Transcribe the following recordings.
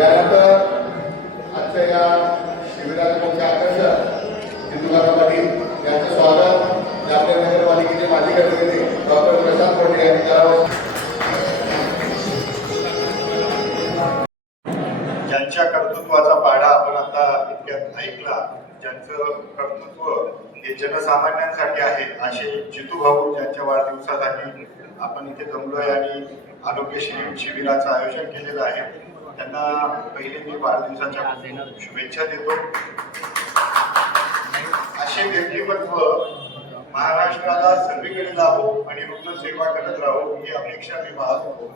यानंतर आजच्या या शिबिराचे मुख्य आकर्षक तुकाराम पाटील यांचे स्वागत आपल्या नगरपालिकेचे माजी प्रतिनिधी डॉक्टर प्रशांत कोटे यांनी करावं. ज्यांच्या कर्तृत्वाचा पाढा आपण आता इतक्यात ऐकला, ज्यांचं कर्तृत्व हे जनसामान्यांसाठी आहे, असे जितू भाऊ ज्यांच्या वाढदिवसासाठी आपण इथे जमलोय आणि आरोग्य शिबिराचं आयोजन केलेलं आहे, त्यांना पहिले मी वाढदिवसाच्या शुभेच्छा देतो. असे व्यक्तिमत्व महाराष्ट्राला सर्वीकडे लाभो आणि रुग्णसेवा करत राहो ही अपेक्षा मी बाळगतो.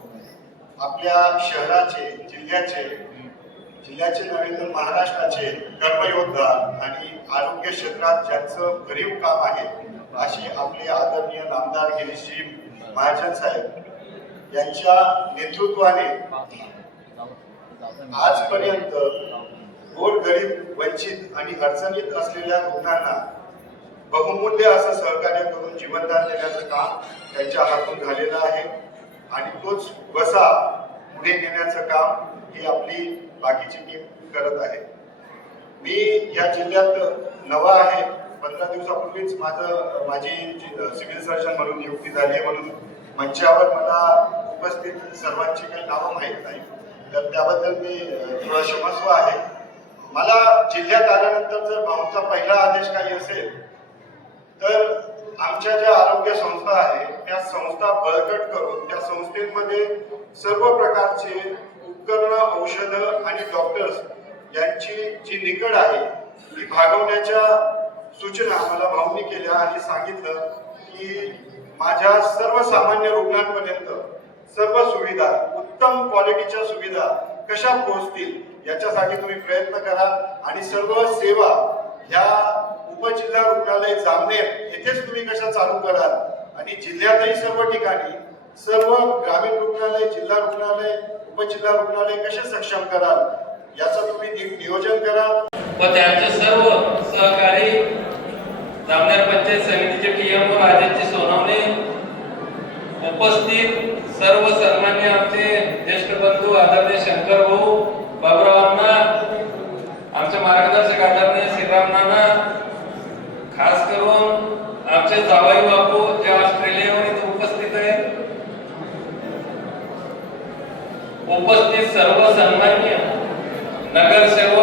आपल्या शहराचे जिल्ह्याचे नव्हे तर महाराष्ट्राचे कर्मयोद्धा आणि आरोग्य क्षेत्रात ज्यांचं भरीव काम आहे असे आपले आदरणीय नामदार गिरीशजी महाजन साहेब यांच्या नेतृत्वाने आजपर्यंत गोरगरीब, वंचित आणि अडचणीत असलेल्या रुग्णांना बहुमूल्य असं सहकार्य करून जीवनदान देण्याचं काम त्यांच्या हातून झालेलं आहे आणि तोच वसा पुढे नेण्याचं काम ही आपली बाकीची टीम करत आहे. मी या जिल्ह्यात नवा आहे. 15 दिवसापूर्वीच माझी सिव्हिल सर्जन म्हणून नियुक्ती झाली आहे, म्हणून मंचावर मला उपस्थित सर्वांची काही नावं माहीत नाही, तर त्याबद्दल मी थोडं क्षमस्व आहे. मला जिल्ह्यात आल्यानंतर जर भाऊचा पहिला आदेश काही असेल तर आमच्या ज्या आरोग्य संस्था आहेत त्या संस्था बळकट करून त्या संस्थेमध्ये सर्व प्रकारचे उपकरणं, औषधं आणि डॉक्टर्स यांची जी निकड आहे ती भागवण्याच्या सूचना मला भाऊंनी केल्या आणि सांगितलं की माझ्या सर्वसामान्य रुग्णांपर्यंत सर्व सुविधा, उत्तम क्वालिटीच्या सुविधा कशा पोहोचतील याच्यासाठी तुम्ही प्रयत्न करा आणि सर्व सेवा ह्या उपजिल्हा रुग्णालय जामनेर येथेच तुम्ही कशा चालू कराल आणि जिल्ह्यातही सर्व ठिकाणी सर्व ग्रामीण रुग्णालय, जिल्हा रुग्णालय, उपजिल्हा रुग्णालय कसे सक्षम कराल याचं तुम्ही नियोजन करा. व त्यांचे सर्व सहकारी जामनेर पंचायत समितीचे टीएमओ राजेशजी सोनवणे, उपस्थित सर्व सन्मान्य आमचे ज्येष्ठ बंधू आदरणीय शंकर भाऊ, बाबुरावांना, आमचे मार्गदर्शक आदरणीय श्रीराम नाना, खास करून आमचे जावई बापू जे ऑस्ट्रेलियावर इथे उपस्थित आहेत, उपस्थित सर्व सन्मान्य नगरसेवक